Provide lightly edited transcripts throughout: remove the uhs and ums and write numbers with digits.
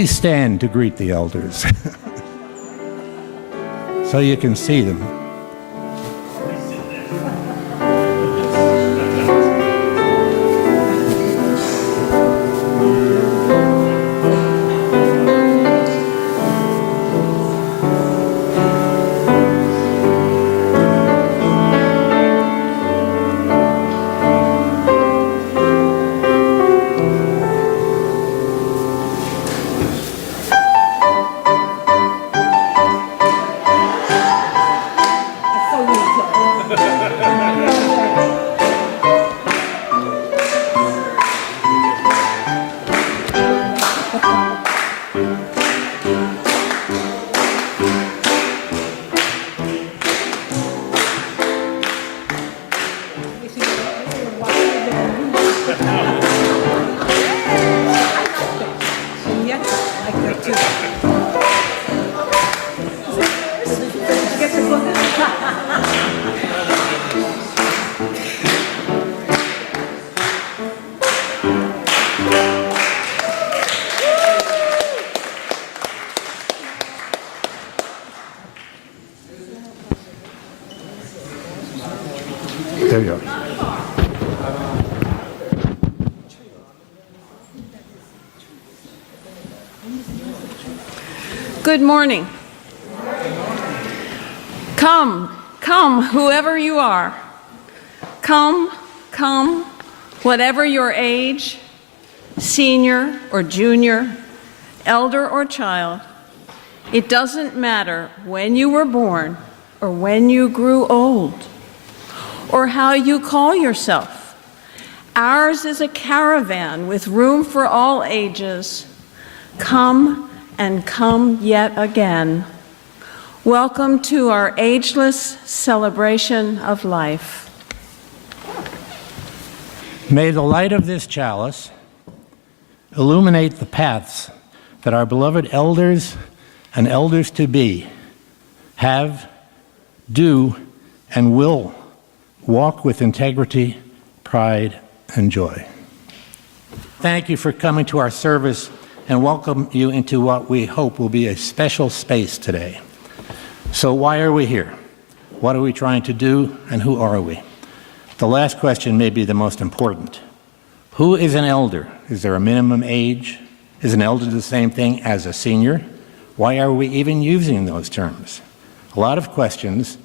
Please stand to greet the elders so you can see them. There you go. Good morning. Come, whoever you are. Come, whatever your age, senior or junior, elder or child. It doesn't matter when you were born or when you grew old or how you call yourself. Ours is a caravan with room for all ages. Come and come yet again. Welcome to our ageless celebration of life. May the light of this chalice illuminate the paths that our beloved elders and elders-to-be have, do, and will walk with integrity, pride, and joy. Thank you for coming to our service and welcome you into what we hope will be a special space today. So why are we here? What are we trying to do, and who are we? The last question may be the most important. Who is an elder? Is there a minimum age? Is an elder the same thing as a senior? Why are we even using those terms? A lot of questions,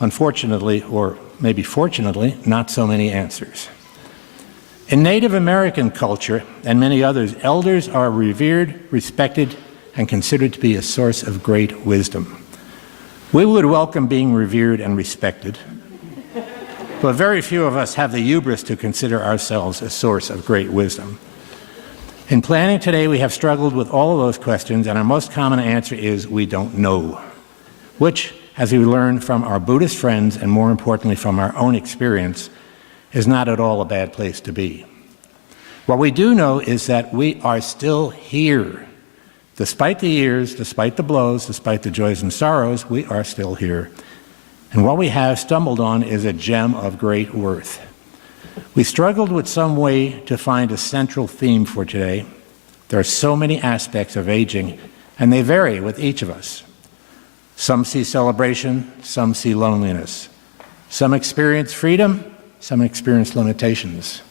unfortunately, or maybe fortunately, not so many answers. In Native American culture and many others, elders are revered, respected, and considered to be a source of great wisdom. We would welcome being revered and respected, but very few of us have the hubris to consider ourselves a source of great wisdom. In planning today, we have struggled with all of those questions, and our most common answer is we don't know, which, as we learned from our Buddhist friends and more importantly from our own experience, is not at all a bad place to be. What we do know is that we are still here. Despite the years, despite the blows, despite the joys and sorrows, we are still here. And what we have stumbled on is a gem of great worth. We struggled with some way to find a central theme for today. There are so many aspects of aging, and they vary with each of us. Some see celebration, some see loneliness. Some experience freedom, some experience limitations.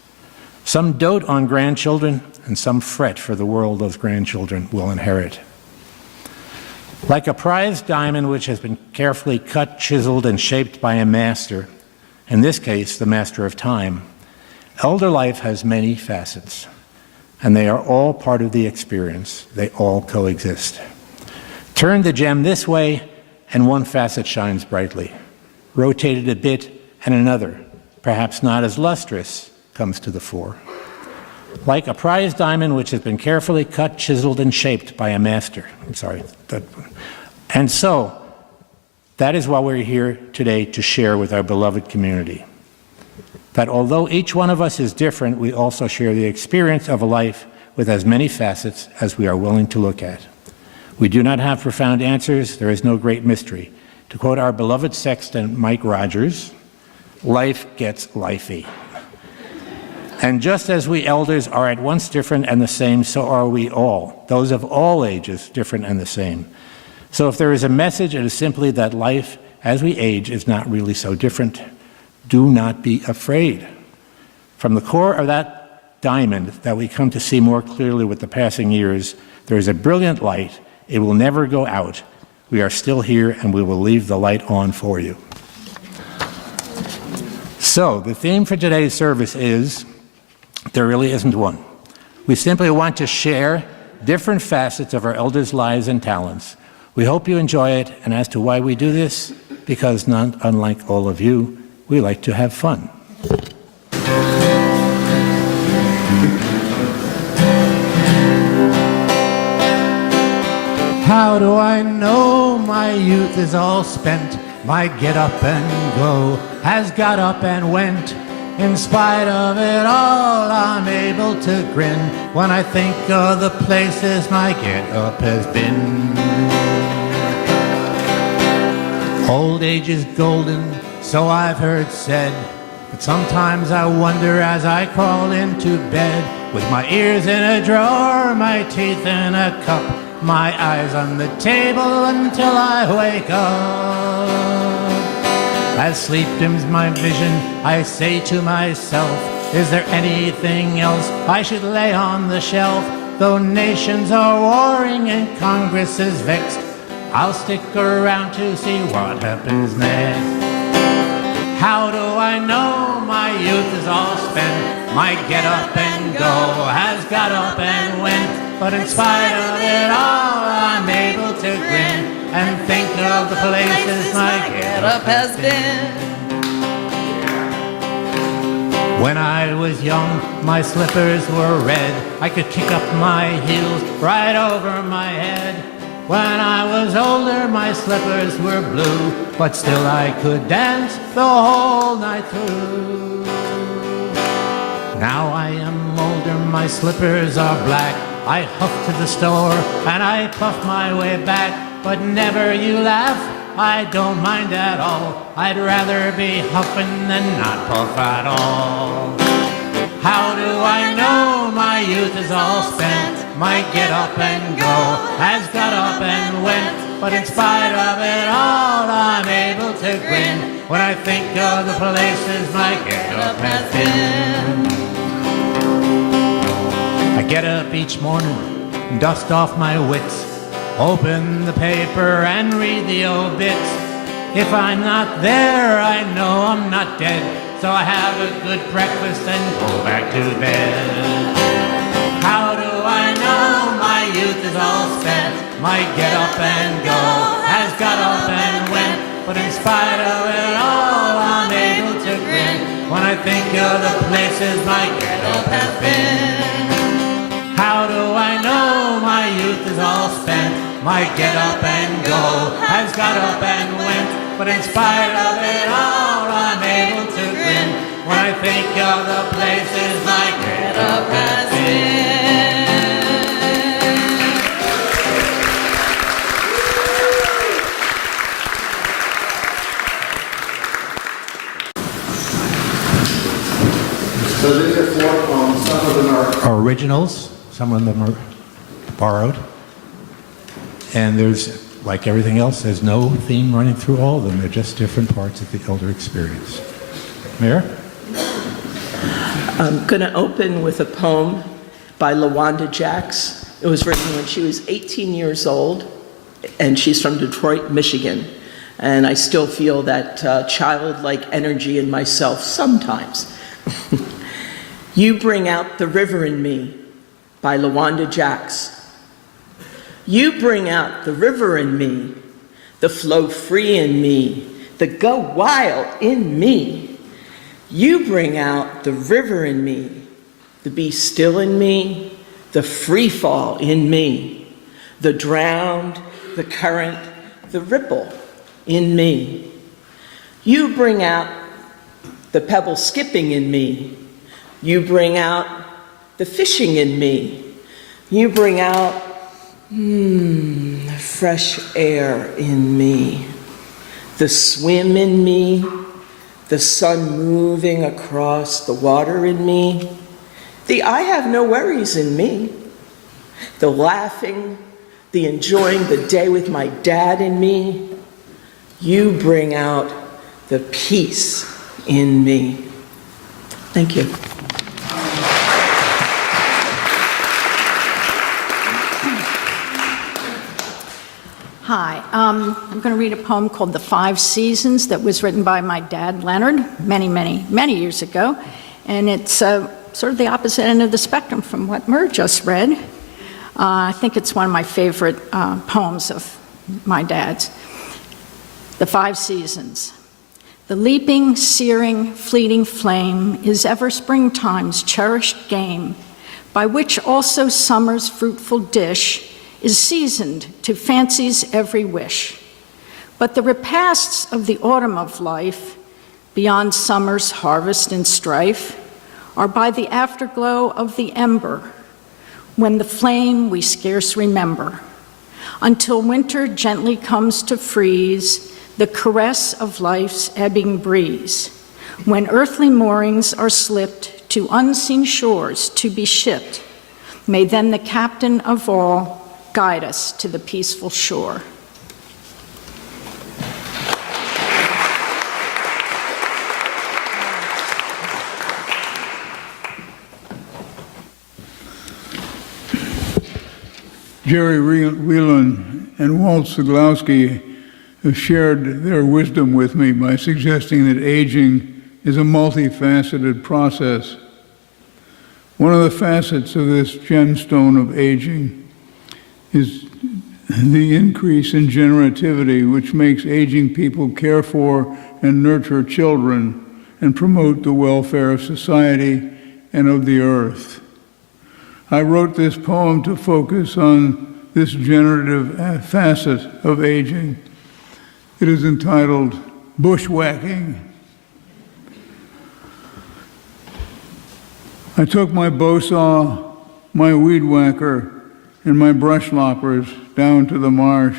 Some dote on grandchildren, and some fret for the world those grandchildren will inherit. Like a prized diamond which has been carefully cut, chiseled, and shaped by a master, in this case, the master of time, elder life has many facets, and they are all part of the experience. They all coexist. Turn the gem this way, and one facet shines brightly. Rotate it a bit, and another, perhaps not as lustrous, comes to the fore. Like a prized diamond which has been carefully cut, chiseled, and shaped by a master. And so, that is why we're here today to share with our beloved community. That although each one of us is different, we also share the experience of a life with as many facets as we are willing to look at. We do not have profound answers. There is no great mystery. To quote our beloved sexton, Mike Rogers, life gets lifey. And just as we elders are at once different and the same, so are we all, those of all ages, different and the same. So if there is a message, it is simply that life as we age is not really so different. Do not be afraid. From the core of that diamond that we come to see more clearly with the passing years, there is a brilliant light. It will never go out. We are still here, and we will leave the light on for you. So the theme for today's service is, there really isn't one. We simply want to share different facets of our elders' lives and talents. We hope you enjoy it, and as to why we do this, because not unlike all of you, we like to have fun. How do I know my youth is all spent? My get up and go has got up and went. In spite of it all, I'm able to grin when I think of the places my get up has been. Old age is golden, so I've heard said, but sometimes I wonder as I crawl into bed, with my ears in a drawer, my teeth in a cup, my eyes on the table until I wake up. As sleep dims my vision, I say to myself, is there anything else I should lay on the shelf? Though nations are warring and Congress is vexed, I'll stick around to see what happens next. How do I know my youth is all spent? My get up and go has got up and went. But in spite of it all, I'm able to grin and think of the places my get up has been. When I was young, my slippers were red. I could kick up my heels right over my head. When I was older, my slippers were blue, but still I could dance the whole night through. Now I am older, my slippers are black. I huff to the store and I puff my way back. But never you laugh, I don't mind at all. I'd rather be huffing than not puff at all. How do I know my youth is all spent? My get up and go has got up and went. But in spite of it all, I'm able to grin when I think of the places my get up has been. I get up each morning, dust off my wits, open the paper and read the obits. If I'm not there, I know I'm not dead, so I have a good breakfast and go back to bed. How do I know my youth is all spent? My get up and go has got up and went. But in spite of it all, I'm able to grin when I think of the places my get up has been. How do I know my youth is all spent? My get up and go has got up and went. But in spite of it all, I'm able to grin when I think of the places my get up has been. So these are four poems. Some of them are Originals, some of them are borrowed. And there's, like everything else, there's no theme running through all of them. They're just different parts of the elder experience. Mayor? I'm going to open with a poem by LaWanda Jacks. It was written when she was 18 years old, and she's from Detroit, Michigan. And I still feel that childlike energy in myself sometimes. You Bring Out the River in Me by LaWanda Jacks. You bring out the river in me, the flow free in me, the go wild in me. You bring out the river in me, the be still in me, the free fall in me, the drowned, the current, the ripple in me. You bring out the pebble skipping in me. You bring out the fishing in me. You bring out fresh air in me, the swim in me, the sun moving across the water in me, The I have no worries in me, the laughing, the enjoying the day with my dad in me, you bring out the peace in me. Thank you. Hi, I'm going to read a poem called The 5 Seasons that was written by my dad, Leonard, many years ago. And it's sort of the opposite end of the spectrum from what Mur just read. I think it's one of my favorite poems of my dad's. The 5 Seasons. The leaping, searing, fleeting flame is ever springtime's cherished game, by which also summer's fruitful dish is seasoned to fancy's every wish. But the repasts of the autumn of life, beyond summer's harvest and strife, are by the afterglow of the ember, when the flame we scarce remember, until winter gently comes to freeze the caress of life's ebbing breeze, when earthly moorings are slipped to unseen shores to be shipped. May then the captain of all guide us to the peaceful shore. Jerry Whelan and Walt Siglowski have shared their wisdom with me by suggesting that aging is a multifaceted process. One of the facets of this gemstone of aging is the increase in generativity, which makes aging people care for and nurture children and promote the welfare of society and of the earth. I wrote this poem to focus on this generative facet of aging. It is entitled Bushwhacking. I took my bow saw, my weed whacker, and my brush loppers down to the marsh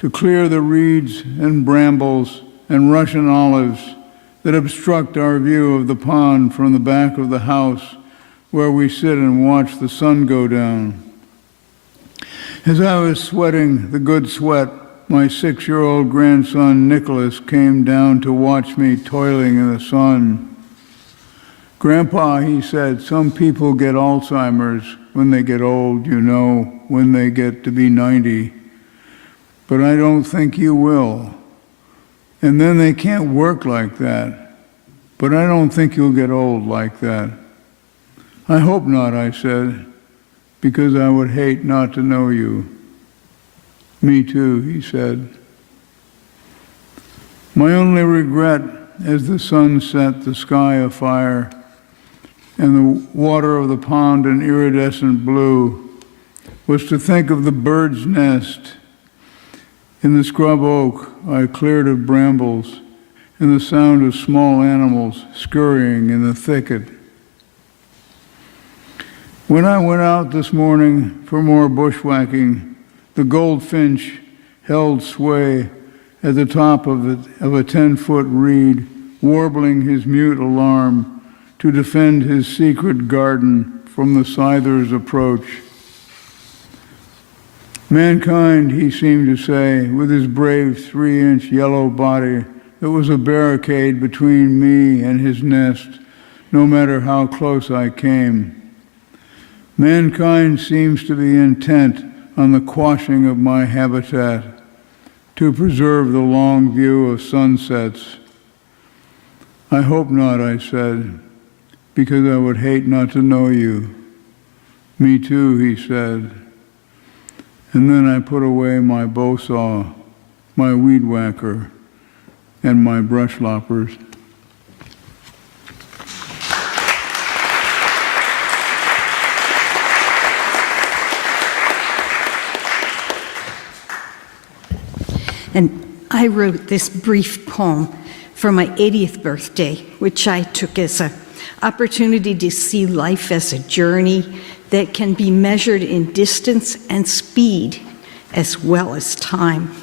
to clear the reeds and brambles and Russian olives that obstruct our view of the pond from the back of the house where we sit and watch the sun go down. As I was sweating the good sweat, my 6-year-old grandson Nicholas came down to watch me toiling in the sun. Grandpa, he said, some people get Alzheimer's when they get old, you know, when they get to be 90. But I don't think you will. And then they can't work like that. But I don't think you'll get old like that. I hope not, I said, because I would hate not to know you. Me too, he said. My only regret as the sun set the sky afire and the water of the pond an iridescent blue was to think of the bird's nest in the scrub oak I cleared of brambles and the sound of small animals scurrying in the thicket. When I went out this morning for more bushwhacking, the goldfinch held sway at the top of a 10-foot reed, warbling his mute alarm to defend his secret garden from the scyther's approach. Mankind, he seemed to say, with his brave 3-inch yellow body that was a barricade between me and his nest, no matter how close I came. Mankind seems to be intent on the quashing of my habitat to preserve the long view of sunsets. I hope not, I said, because I would hate not to know you. Me too, he said. And then I put away my bow saw, my weed whacker, and my brush loppers. And I wrote this brief poem for my 80th birthday, which I took as an opportunity to see life as a journey that can be measured in distance and speed as well as time.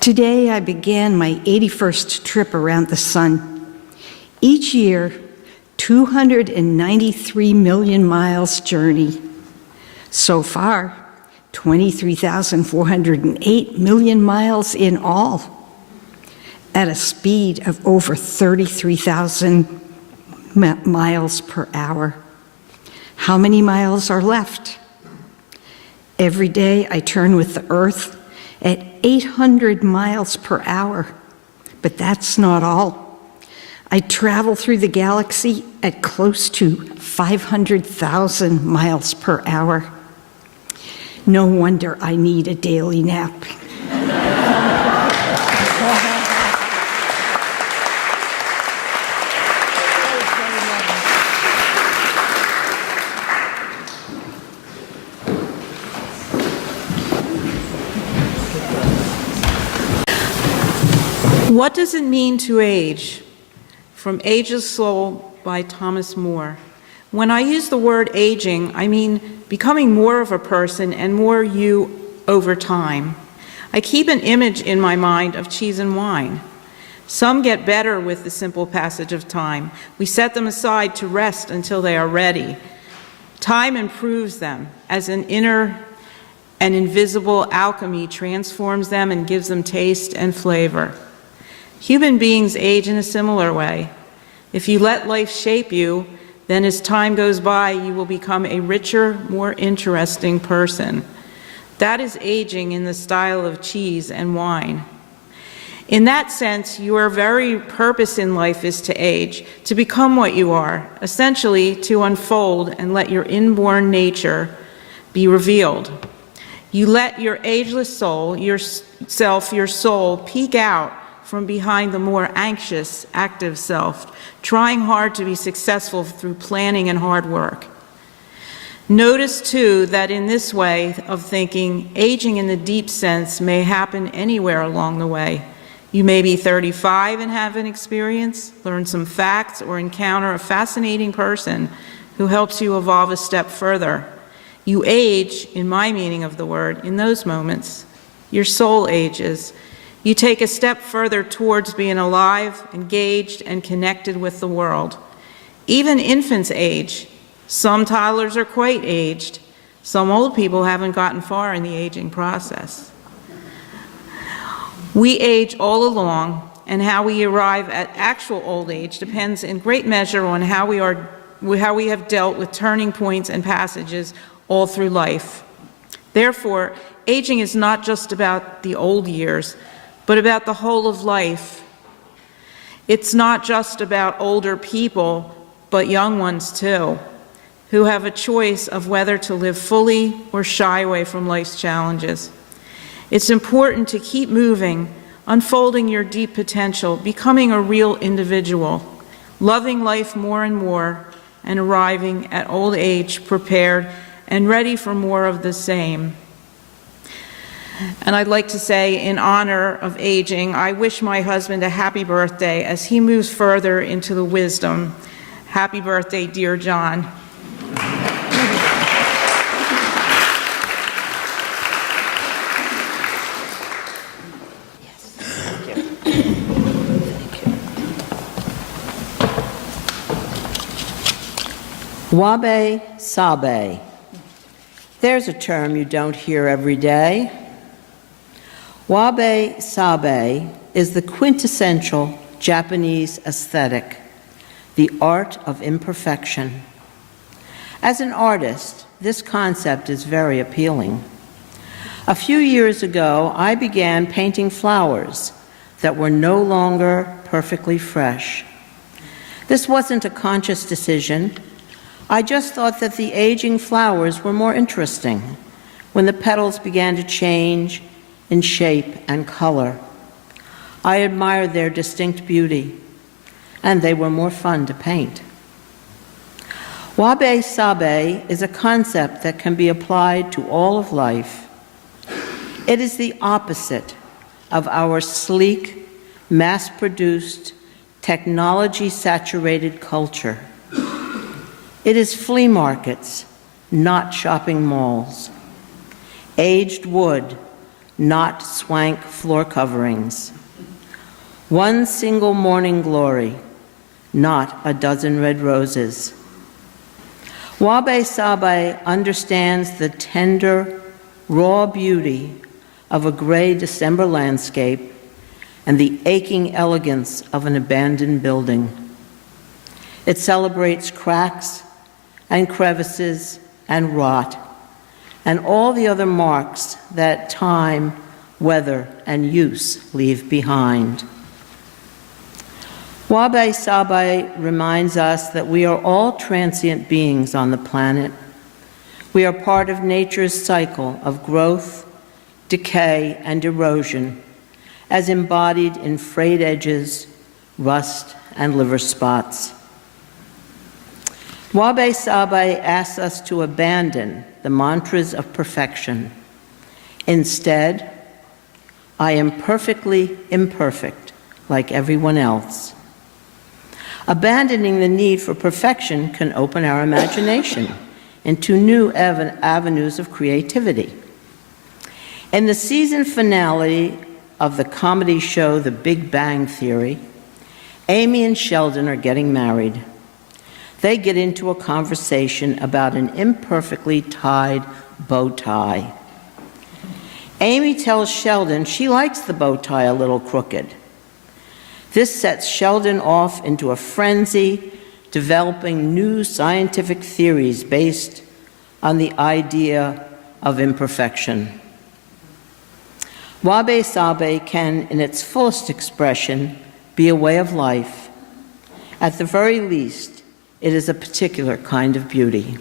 Today I began my 81st trip around the sun. Each year, 293 million miles journey. So far, 23,408 million miles in all, at a speed of over 33,000 miles per hour. How many miles are left? Every day I turn with the Earth at 800 miles per hour, but that's not all. I travel through the galaxy at close to 500,000 miles per hour. No wonder I need a daily nap. What does it mean to age? From Ageless Soul by Thomas More. When I use the word aging, I mean becoming more of a person and more you over time. I keep an image in my mind of cheese and wine. Some get better with the simple passage of time. We set them aside to rest until they are ready. Time improves them as an inner and invisible alchemy transforms them and gives them taste and flavor. Human beings age in a similar way. If you let life shape you, then as time goes by, you will become a richer, more interesting person. That is aging in the style of cheese and wine. In that sense, your very purpose in life is to age, to become what you are, essentially to unfold and let your inborn nature be revealed. You let your ageless soul, your soul, peek out from behind the more anxious, active self, trying hard to be successful through planning and hard work. Notice, too, that in this way of thinking, aging in the deep sense may happen anywhere along the way. You may be 35 and have an experience, learn some facts, or encounter a fascinating person who helps you evolve a step further. You age, in my meaning of the word, in those moments. Your soul ages. You take a step further towards being alive, engaged, and connected with the world. Even infants age. Some toddlers are quite aged. Some old people haven't gotten far in the aging process. We age all along, and how we arrive at actual old age depends in great measure on how we have dealt with turning points and passages all through life. Therefore, aging is not just about the old years, but about the whole of life. It's not just about older people, but young ones too, who have a choice of whether to live fully or shy away from life's challenges. It's important to keep moving, unfolding your deep potential, becoming a real individual, loving life more and more, and arriving at old age prepared and ready for more of the same. And I'd like to say, in honor of aging, I wish my husband a happy birthday as he moves further into the wisdom. Happy birthday, dear John. Wabe sabe. There's a term you don't hear every day. Wabe sabe is the quintessential Japanese aesthetic, the art of imperfection. As an artist, this concept is very appealing. A few years ago, I began painting flowers that were no longer perfectly fresh. This wasn't a conscious decision. I just thought that the aging flowers were more interesting when the petals began to change in shape and color. I admired their distinct beauty, and they were more fun to paint. Wabe sabe is a concept that can be applied to all of life. It is the opposite of our sleek, mass-produced, technology-saturated culture. It is flea markets, not shopping malls. Aged wood, not swank floor coverings. One single morning glory, not a dozen red roses. Wabe Sabe understands the tender, raw beauty of a gray December landscape and the aching elegance of an abandoned building. It celebrates cracks and crevices and rot and all the other marks that time, weather, and use leave behind. Wabe Sabe reminds us that we are all transient beings on the planet. We are part of nature's cycle of growth, decay, and erosion, as embodied in frayed edges, rust, and liver spots. Wabe Sabe asks us to abandon the mantras of perfection. Instead, I am perfectly imperfect, like everyone else. Abandoning the need for perfection can open our imagination into new avenues of creativity. In the season finale of the comedy show The Big Bang Theory, Amy and Sheldon are getting married. They get into a conversation about an imperfectly tied bow tie. Amy tells Sheldon she likes the bow tie a little crooked. This sets Sheldon off into a frenzy, developing new scientific theories based on the idea of imperfection. Wabe Sabe can, in its fullest expression, be a way of life. At the very least, it is a particular kind of beauty.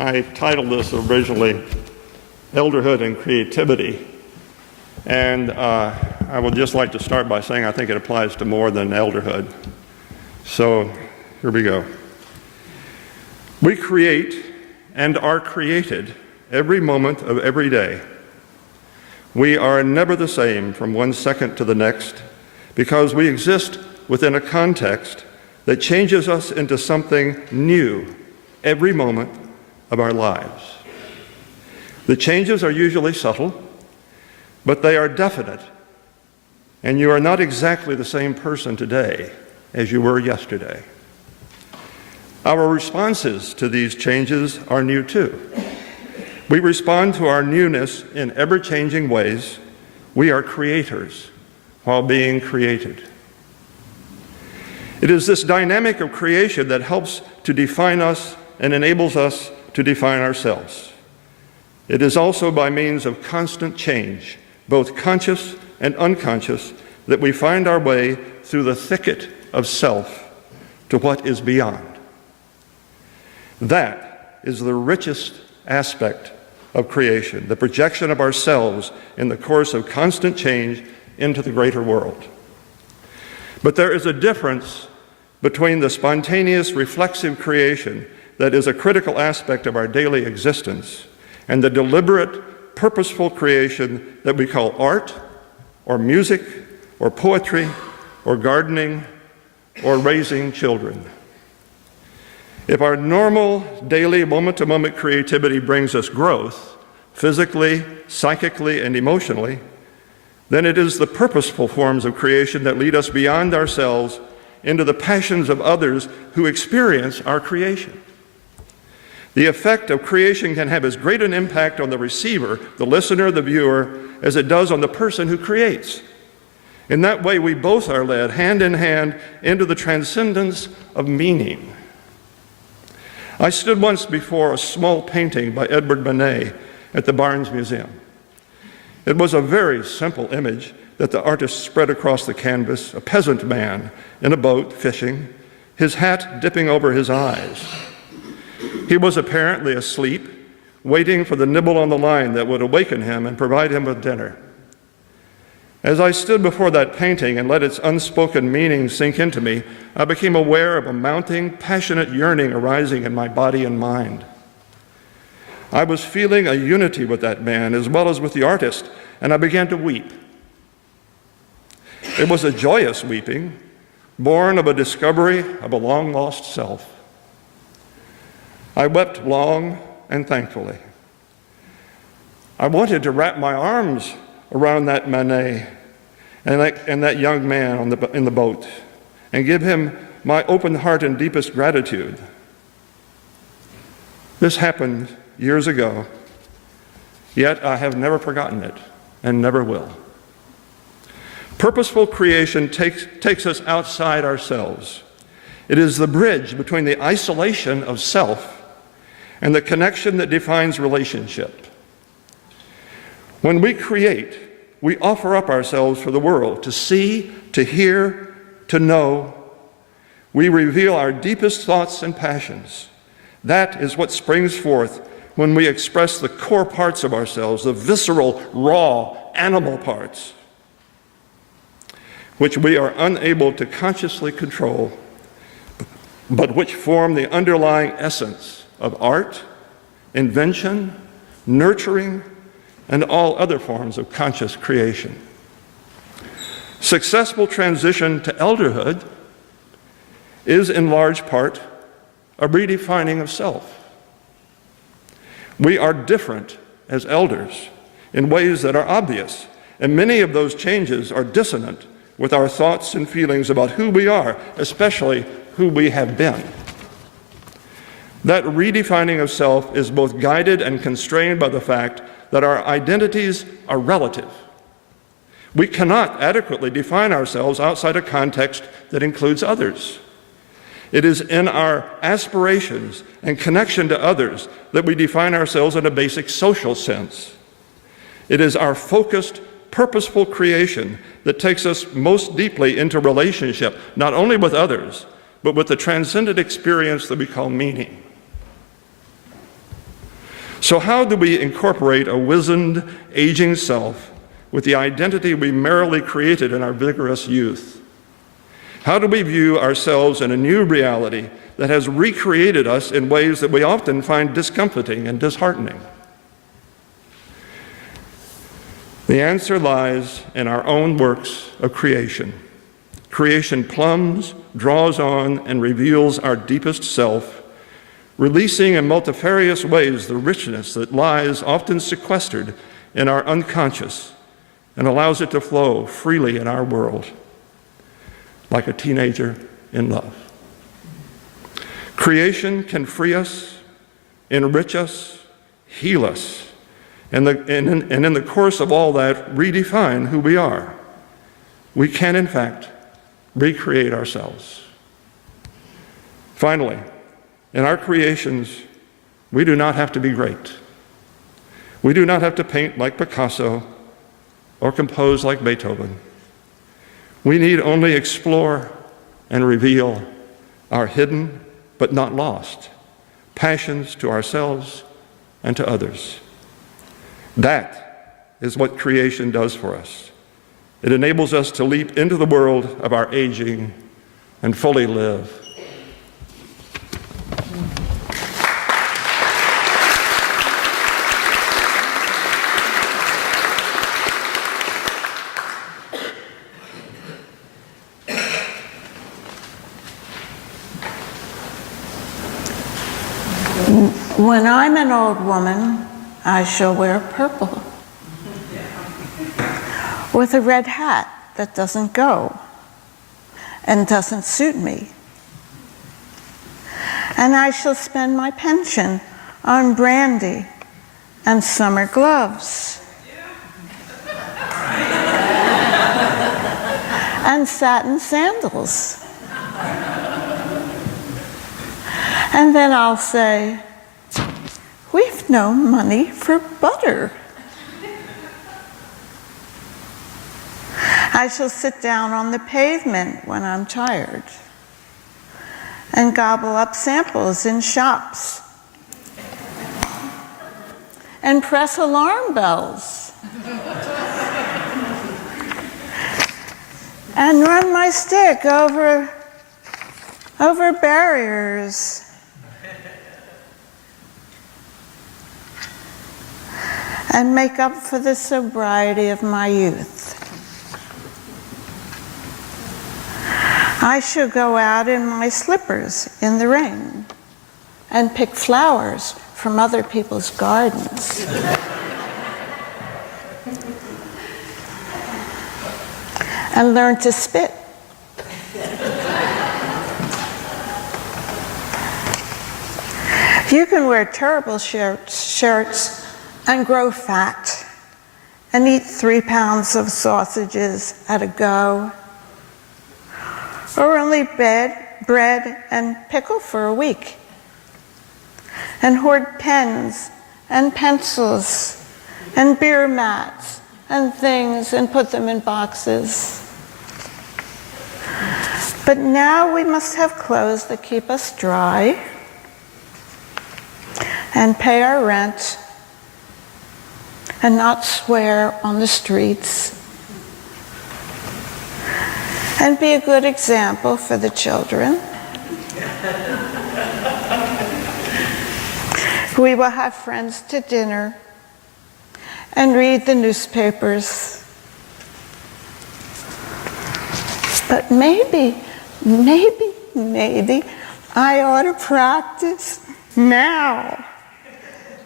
I titled this originally Elderhood and Creativity, and I would just like to start by saying I think it applies to more than elderhood. So here we go. We create and are created every moment of every day. We are never the same from one second to the next because we exist within a context that changes us into something new every moment of our lives. The changes are usually subtle, but they are definite, and you are not exactly the same person today as you were yesterday. Our responses to these changes are new too. We respond to our newness in ever-changing ways. We are creators while being created. It is this dynamic of creation that helps to define us and enables us to define ourselves. It is also by means of constant change, both conscious and unconscious, that we find our way through the thicket of self to what is beyond. That is the richest aspect of creation, the projection of ourselves in the course of constant change into the greater world. But there is a difference between the spontaneous, reflexive creation that is a critical aspect of our daily existence and the deliberate, purposeful creation that we call art, or music, or poetry, or gardening, or raising children. If our normal, daily, moment-to-moment creativity brings us growth, physically, psychically, and emotionally, then it is the purposeful forms of creation that lead us beyond ourselves into the passions of others who experience our creation. The effect of creation can have as great an impact on the receiver, the listener, the viewer, as it does on the person who creates. In that way, we both are led hand in hand into the transcendence of meaning. I stood once before a small painting by Edward Manet at the Barnes Museum. It was a very simple image that the artist spread across the canvas, a peasant man in a boat fishing, his hat dipping over his eyes. He was apparently asleep, waiting for the nibble on the line that would awaken him and provide him with dinner. As I stood before that painting and let its unspoken meaning sink into me, I became aware of a mounting, passionate yearning arising in my body and mind. I was feeling a unity with that man as well as with the artist, and I began to weep. It was a joyous weeping, born of a discovery of a long-lost self. I wept long and thankfully. I wanted to wrap my arms around that Manet and that young man in the boat and give him my open heart and deepest gratitude. This happened years ago, yet I have never forgotten it and never will. Purposeful creation takes us outside ourselves. It is the bridge between the isolation of self and the connection that defines relationship. When we create, we offer up ourselves for the world to see, to hear, to know. We reveal our deepest thoughts and passions. That is what springs forth when we express the core parts of ourselves, the visceral, raw, animal parts, which we are unable to consciously control, but which form the underlying essence of art, invention, nurturing, and all other forms of conscious creation. Successful transition to elderhood is in large part a redefining of self. We are different as elders in ways that are obvious, and many of those changes are dissonant with our thoughts and feelings about who we are, especially who we have been. That redefining of self is both guided and constrained by the fact that our identities are relative. We cannot adequately define ourselves outside a context that includes others. It is in our aspirations and connection to others that we define ourselves in a basic social sense. It is our focused, purposeful creation that takes us most deeply into relationship, not only with others, but with the transcendent experience that we call meaning. So how do we incorporate a wizened, aging self with the identity we merrily created in our vigorous youth? How do we view ourselves in a new reality that has recreated us in ways that we often find discomforting and disheartening? The answer lies in our own works of creation. Creation plumbs, draws on, and reveals our deepest self, releasing in multifarious ways the richness that lies often sequestered in our unconscious and allows it to flow freely in our world, like a teenager in love. Creation can free us, enrich us, heal us, and in the course of all that, redefine who we are. We can, in fact, recreate ourselves. Finally, in our creations, we do not have to be great. We do not have to paint like Picasso or compose like Beethoven. We need only explore and reveal our hidden but not lost passions to ourselves and to others. That is what creation does for us. It enables us to leap into the world of our aging and fully live. When I'm an old woman, I shall wear purple with a red hat that doesn't go and doesn't suit me. And I shall spend my pension on brandy and summer gloves and satin sandals. And then I'll say, we've no money for butter. I shall sit down on the pavement when I'm tired and gobble up samples in shops and press alarm bells and run my stick over barriers and make up for the sobriety of my youth. I shall go out in my slippers in the rain and pick flowers from other people's gardens. And learn to spit. You can wear terrible shirts and grow fat and eat 3 pounds of sausages at a go, or only bread and pickle for a week, and hoard pens and pencils and beer mats and things and put them in boxes. But now we must have clothes that keep us dry and pay our rent and not swear on the streets and be a good example for the children. We will have friends to dinner and read the newspapers. But maybe I ought to practice now,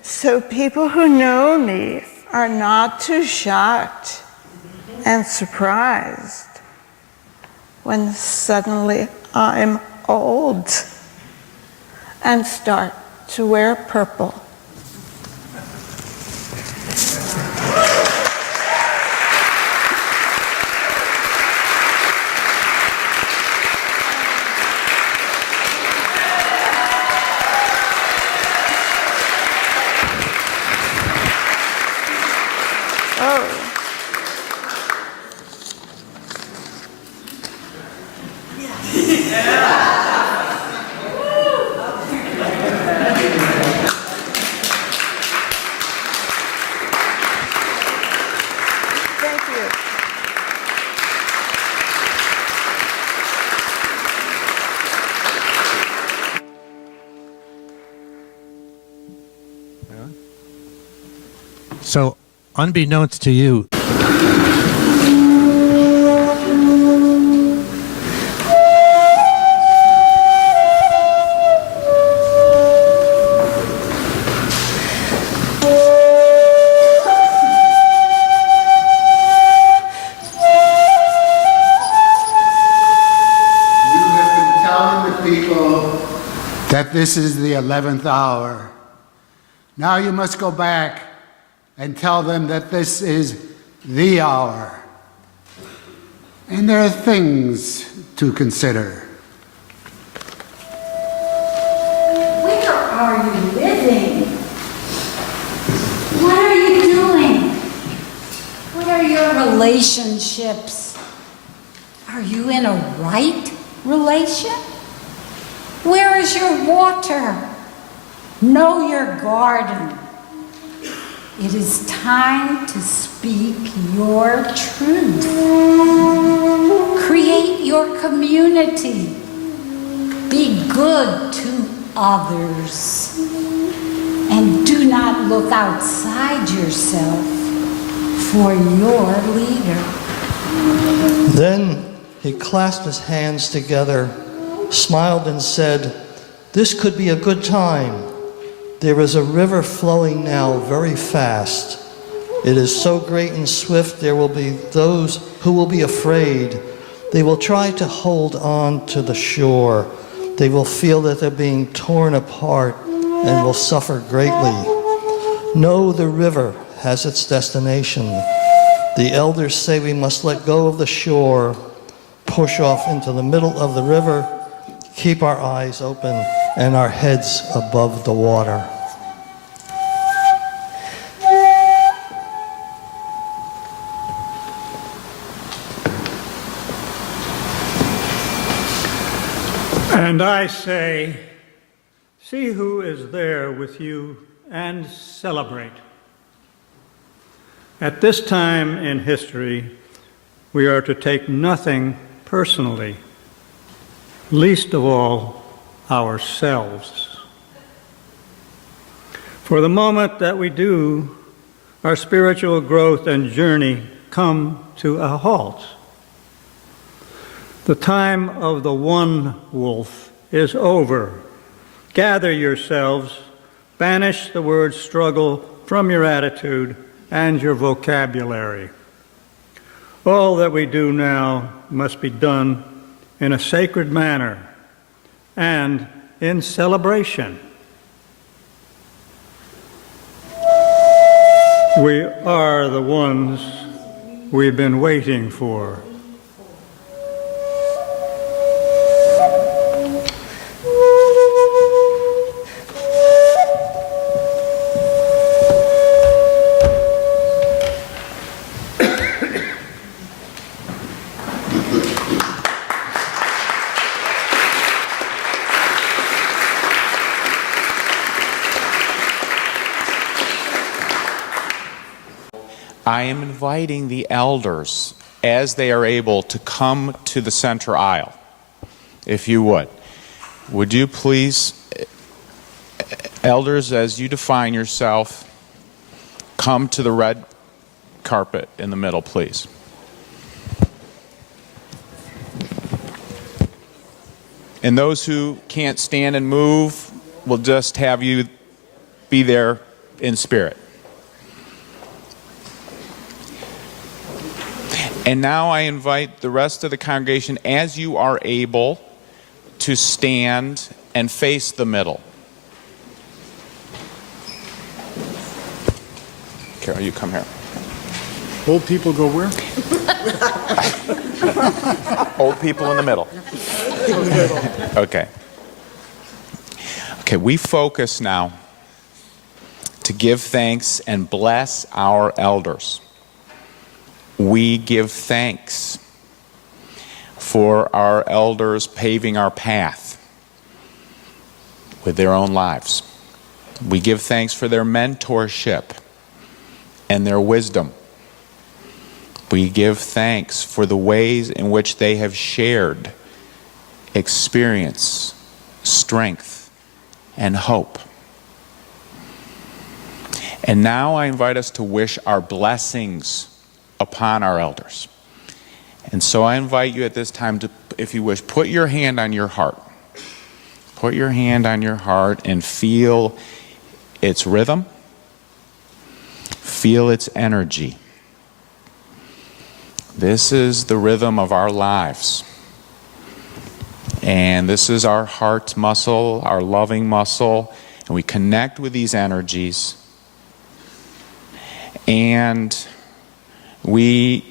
so people who know me are not too shocked and surprised when suddenly I'm old and start to wear purple. So, unbeknownst to you, that this is the 11th hour. Now you must go back and tell them that this is the hour. And there are things to consider. Where are you living? What are you doing? What are your relationships? Are you in a right relation? Where is your water? Know your garden. It is time to speak your truth. Create your community. Be good to others. And do not look outside yourself for your leader. Then he clasped his hands together, smiled and said, "This could be a good time. There is a river flowing now very fast. It is so great and swift there will be those who will be afraid. They will try to hold on to the shore. They will feel that they're being torn apart and will suffer greatly. No, the river has its destination. The elders say we must let go of the shore, push off into the middle of the river, keep our eyes open and our heads above the water." And I say, see who is there with you and celebrate. At this time in history, we are to take nothing personally, least of all ourselves. For the moment that we do, our spiritual growth and journey come to a halt. The time of the one wolf is over, Gather yourselves, banish the word struggle from your attitude and your vocabulary. All that we do now must be done in a sacred manner and in celebration. We are the ones we've been waiting for. I am inviting the elders, as they are able, to come to the center aisle, if you would. Would you please, elders, as you define yourself, come to the red carpet in the middle, please. And those who can't stand and move, we'll just have you be there in spirit. And now I invite the rest of the congregation, as you are able, to stand and face the middle. Carol, you come here. Old people go where? Old people in the middle. Okay. Okay, we focus now to give thanks and bless our elders. We give thanks for our elders paving our path with their own lives. We give thanks for their mentorship and their wisdom. We give thanks for the ways in which they have shared experience, strength, and hope. And now I invite us to wish our blessings upon our elders. And so I invite you at this time to, if you wish, put your hand on your heart. Put your hand on your heart and feel its rhythm. Feel its energy. This is the rhythm of our lives. And this is our heart muscle, our loving muscle. And we connect with these energies. And we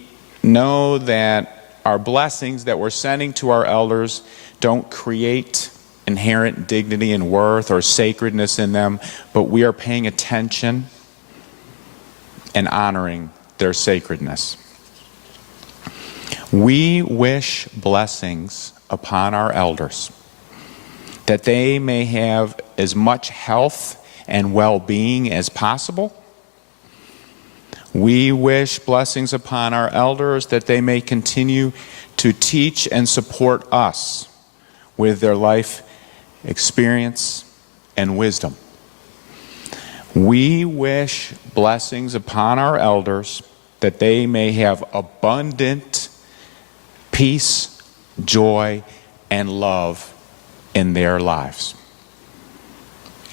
know that our blessings that we're sending to our elders don't create inherent dignity and worth or sacredness in them, but we are paying attention and honoring their sacredness. We wish blessings upon our elders, that they may have as much health and well-being as possible. We wish blessings upon our elders, that they may continue to teach and support us with their life experience and wisdom. We wish blessings upon our elders, that they may have abundant peace, joy, and love in their lives.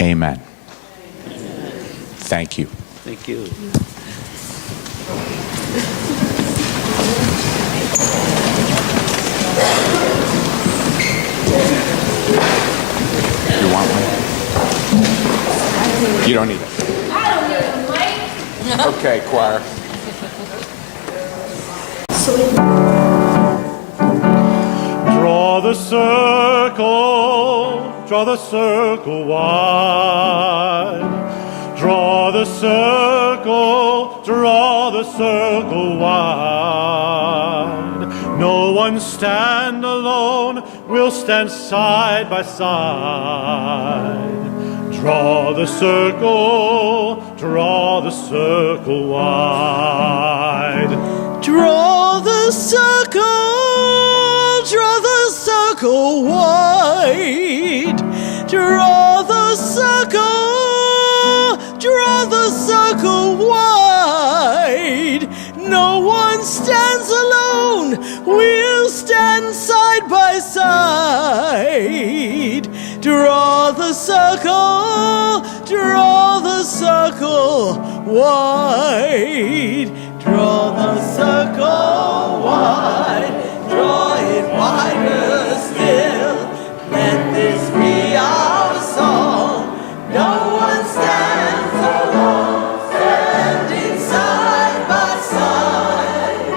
Amen. Thank you. Thank you. You want one? You don't need it. I don't need a mic. Okay, choir. Draw the circle wide. Draw the circle wide. No one stand alone, we'll stand side by side. Draw the circle wide. Draw the circle wide. Draw the circle wide. No one stands alone, we'll stand side by side. Draw the circle, draw the circle wide, draw the circle wide, draw it wider still. Let this be our song. No one stands alone, standing side by side.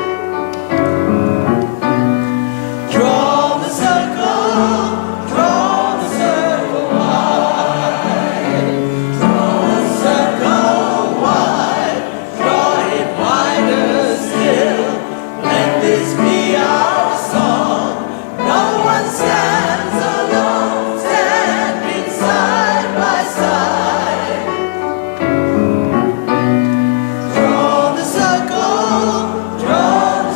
Draw the circle, draw the circle wide. Draw the circle wide, draw it wider still. Let this be our song. No one stands alone, standing side by side. Draw the circle wide. Draw the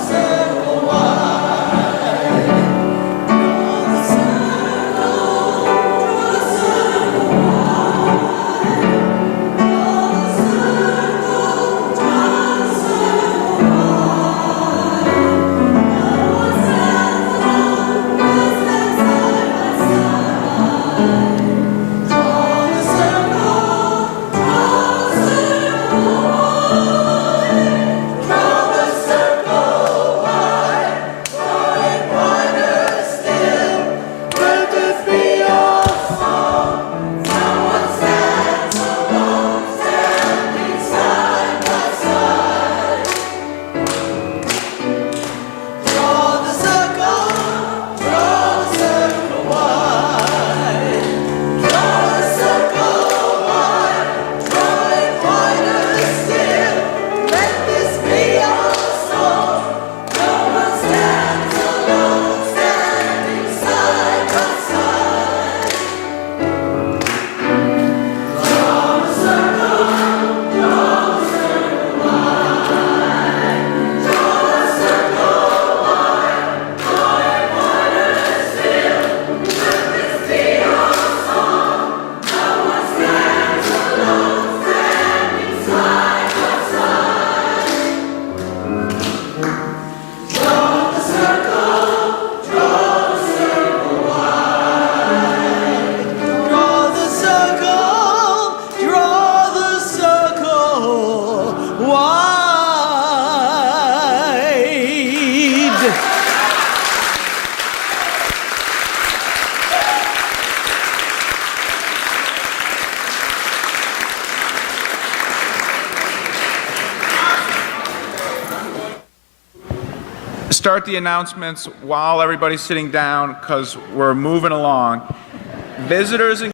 Start the announcements while everybody's sitting down because we're moving along. Visitors and